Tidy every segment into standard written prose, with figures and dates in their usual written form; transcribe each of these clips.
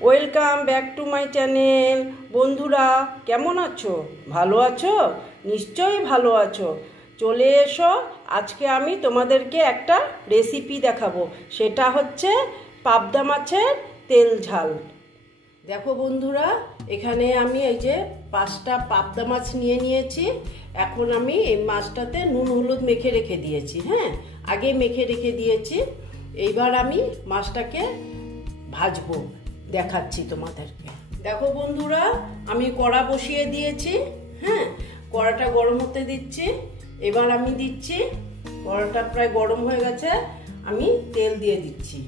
Welcome back to my channel. বন্ধুরা কেমন আছো? ভালো আছো? নিশ্চয়ই ভালো আছো। চলে এসো, আজকে আমি তোমাদেরকে একটা রেসিপি দেখাবো। সেটা হচ্ছে পাবদা মাছের তেল ঝাল। দেখো বন্ধুরা, এখানে আমি এই যে 5টা পাবদা মাছ নিয়েছি। এখন আমি এই মাছটাতে নুন হলুদ মেখে রেখে দিয়েছি। হ্যাঁ, আগে মেখে রেখে দিয়েছি। এইবার আমি মাছটাকে ভাজবো, দেখাচ্ছি তোমাদেরকে। দেখো বন্ধুরা, আমি কড়া বসিয়ে দিয়েছি। হ্যাঁ, কড়াটা গরম হতে দিচ্ছি। এবার আমি দিচ্ছি, কড়াটা প্রায় গরম হয়ে গেছে, আমি তেল দিয়ে দিচ্ছি।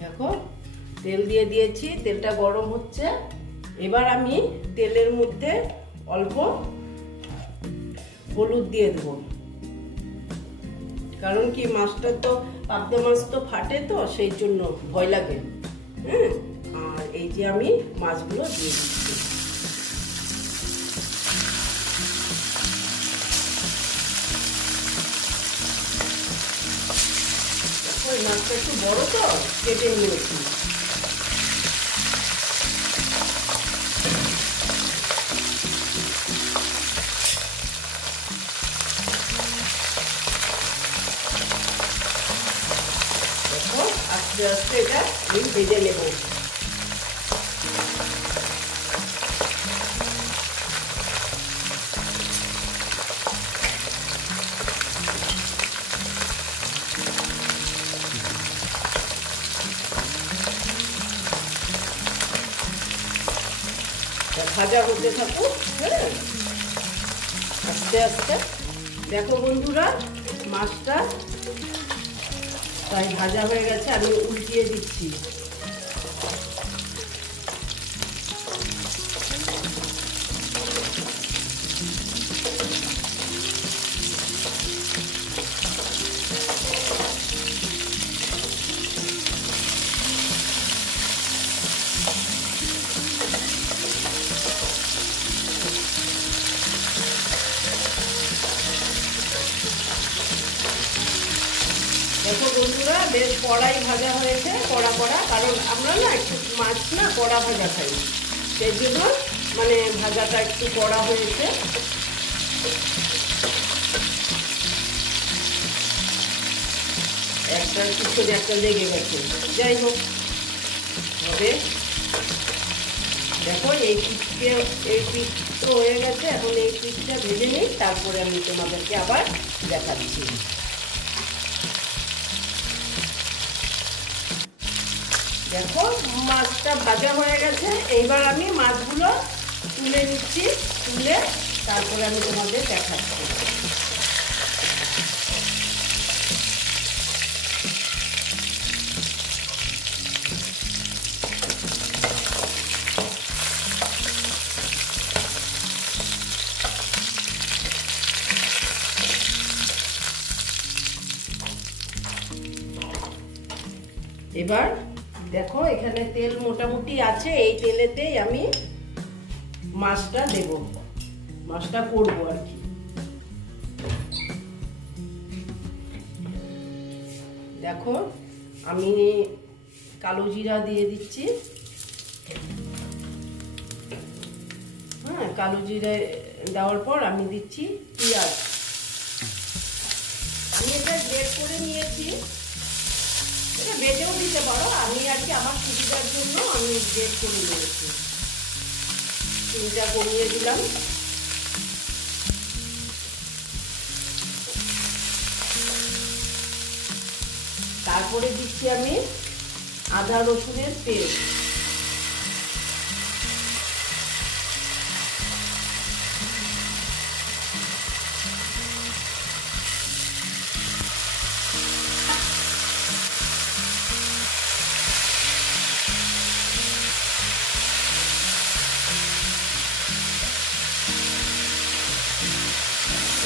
দেখো, তেল দিয়ে দিয়েছি, তেলটা গরম হচ্ছে। এবার আমি তেলের মধ্যে অল্প হলুদ দিয়ে দেবো, কারণ কি মাছটা তো পাবদা মাছ তো ফাটে, তো সেই জন্য ভয় লাগে। হ্যাঁ, আর এই যে আমি মাছগুলো দিয়ে দিচ্ছি। দেখো, এই মাছটা একটু বড় তো, কেটে নিয়েছি। আস্তে আস্তে এটা আমি ভেজে নেব। ভাজা হতে থাকুক। হ্যাঁ, আস্তে আস্তে। দেখো বন্ধুরা, মাছটা তাই ভাজা হয়ে গেছে, আমি উল্টিয়ে দিচ্ছি। দেখো বন্ধুরা, বেশ কড়াই ভাজা হয়েছে, কড়া কড়া, কারণ আমরা না একটু মাছ না কড়া ভাজা খাই, সেই জন্য মানে ভাজাটা একটু কড়া হয়েছে। একটা পিছনে একটা লেগে গেছে, যাই হোক হবে। দেখো, এই পিঠ তো হয়ে গেছে, এখন এই পিঠটা ভেজে নিই, তারপরে আমি তোমাদেরকে আবার দেখাচ্ছি। দেখো, মাছটা ভাজা হয়ে গেছে। এইবার আমি মাছগুলো তুলে নিচ্ছি, তুলে তারপরে আমি তোমাদের দেখাচ্ছি। এবার দেখো, এখানে তেল মোটামুটি আছে, এই তেলেতেই আমি মাছটা দেব, মাছটা করবো আর কি। দেখো, আমি কালো জিরা দিয়ে দিচ্ছি। হ্যাঁ, কালো জিরা দেওয়ার পর আমি দিচ্ছি পেঁয়াজ। আমি এটা গ্রেট করে নিয়েছি, এটা বেটেও দিতে পারো, আমি আর কি আমার সুবিধার জন্য আমি গ্রেট করে নিয়েছি। চিনিটা কমিয়ে দিলাম। তারপরে দিচ্ছি আমি আদা রসুনের পেস্ট।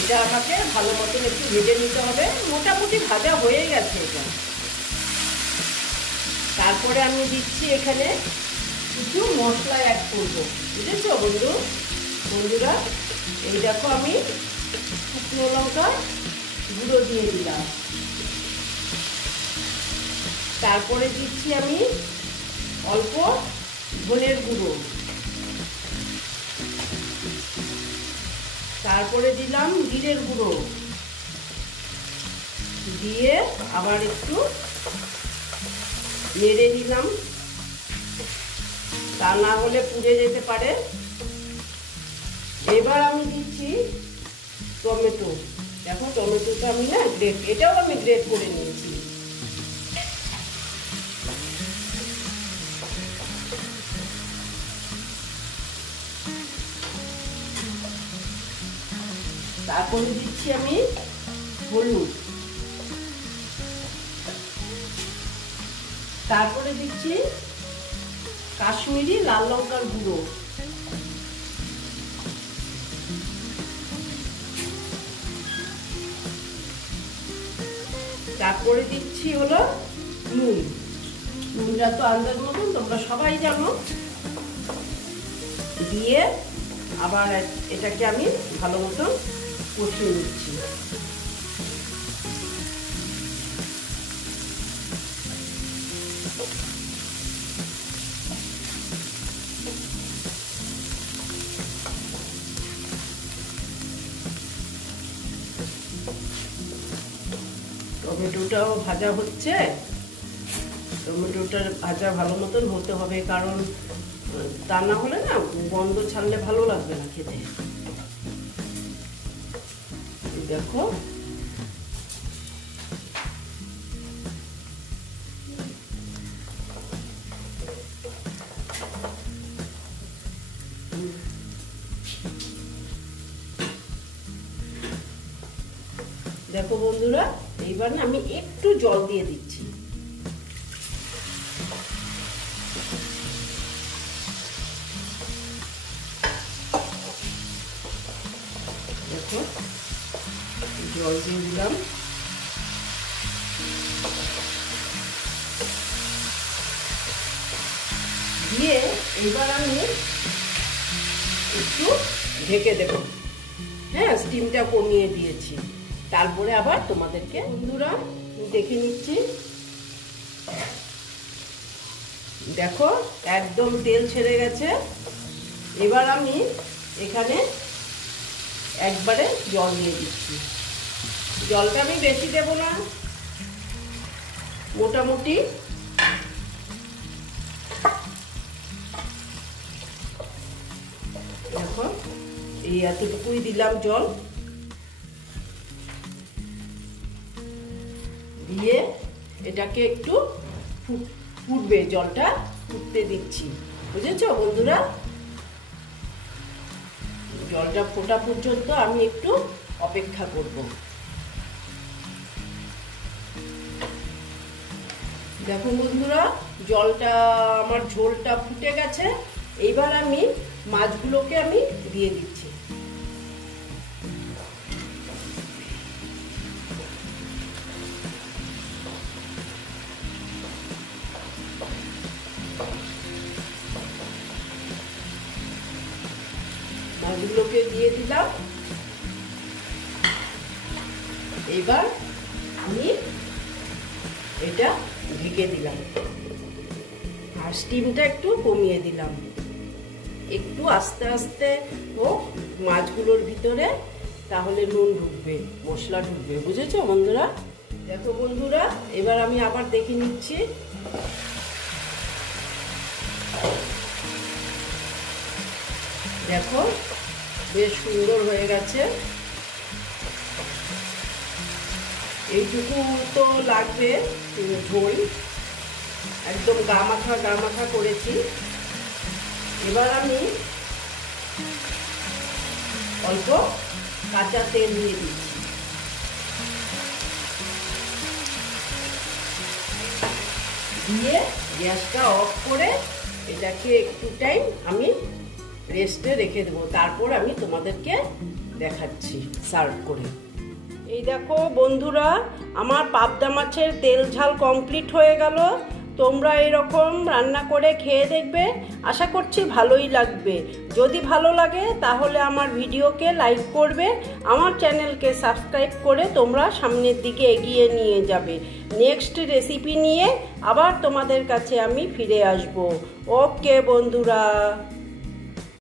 এটা আমাকে ভালো মতন একটু ভেজে নিতে হবে। মোটামুটি ভাজা হয়ে গেছে এটা। তারপরে আমি দিচ্ছি এখানে কিছু মশলা অ্যাড করবো, বুঝেছো বন্ধুরা? এই দেখো আমি শুকনো লঙ্কা গুঁড়ো দিয়ে দিলাম। তারপরে দিচ্ছি আমি অল্প ধনের গুঁড়ো, তারপরে দিলাম জিরের গুঁড়ো, দিয়ে আবার একটু নেড়ে দিলাম, তা না হলে পুড়ে যেতে পারে। এবার আমি দিচ্ছি টমেটো। দেখো টমেটোটা আমি না এটাও আমি গ্রেট করে নিয়েছি। তারপরে দিচ্ছি আমি হলুদ, তারপরে দিচ্ছি কাশ্মীরি লাল লঙ্কার গুঁড়ো, তারপরে দিচ্ছি হলো নুন। নুনটা তো আন্দাজ মতন তোমরা সবাই জানো। দিয়ে আবার এটাকে আমি ভালো মতন কষিয়ে নিচ্ছি। টমেটোটাও ভাজা হচ্ছে। টমেটোটা ভাজা ভালো মতন হতে হবে, কারণ তা না হলে না গন্ধ ছাড়লে ভালো লাগবে না খেতে। দেখো দেখো বন্ধুরা, এইবার না আমি একটু জল দিয়ে দিচ্ছি। দেখো জল দিয়ে দিলাম। দিয়ে এবার আমি একটু ঢেকে দেব। হ্যাঁ, স্টিমটা কমিয়ে দিয়েছি। তারপরে আবার তোমাদেরকে বন্ধুরা দেখে নিচ্ছি। দেখো একদম তেল ছেড়ে গেছে। এবার আমি এখানে একবারে জল দিয়ে দিচ্ছি। জলটা আমি বেশি দেব না, মোটামুটি দেখো এই এতটুকুই দিলাম জল। দিয়ে এটাকে একটু ফুটবে, জলটা ফুটতে দিচ্ছি। বুঝেছো বন্ধুরা? জলটা ফোটা পর্যন্ত আমি একটু অপেক্ষা করব। দেখো বন্ধুরা, জলটা আমার ঝোলটা ফুটে গেছে। এইবার আমি মাছগুলোকে আমি দিয়ে দিচ্ছি। মাছগুলোকে দিয়ে দিলাম। এবার আমি এটা ঢেকে দিলাম আর স্টিমটা একটু কমিয়ে দিলাম। একটু আস্তে আস্তে হোক মাছগুলোর ভিতরে, তাহলে নুন ঢুকবে, মশলা ঢুকবে। বুঝেছো বন্ধুরা? দেখো বন্ধুরা, এবার আমি আবার দেখে নিচ্ছি। দেখো বেশ সুন্দর হয়ে গেছে। এইটুকু তো লাগবে ঝোল, একদম গা মাখা করেছি। এবার আমি অল্প কাঁচা তেল দিয়ে দিচ্ছি। দিয়ে গ্যাসটা অফ করে এটাকে একটু টাইম আমি রেস্টে রেখে দেবো। তারপর আমি তোমাদেরকে দেখাচ্ছি সার্ভ করে। এই দেখো বন্ধুরা, আমার পাবদা মাছের তেল ঝাল কমপ্লিট হয়ে গেল। তোমরা এরকম রান্না করে খেয়ে দেখবে, আশা করছি ভালোই লাগবে। যদি ভালো লাগে তাহলে আমার ভিডিওকে লাইক করবে, আমার চ্যানেলকে সাবস্ক্রাইব করে তোমরা সামনের দিকে এগিয়ে নিয়ে যাবে। নেক্সট রেসিপি নিয়ে আবার তোমাদের কাছে আমি ফিরে আসব। ওকে বন্ধুরা।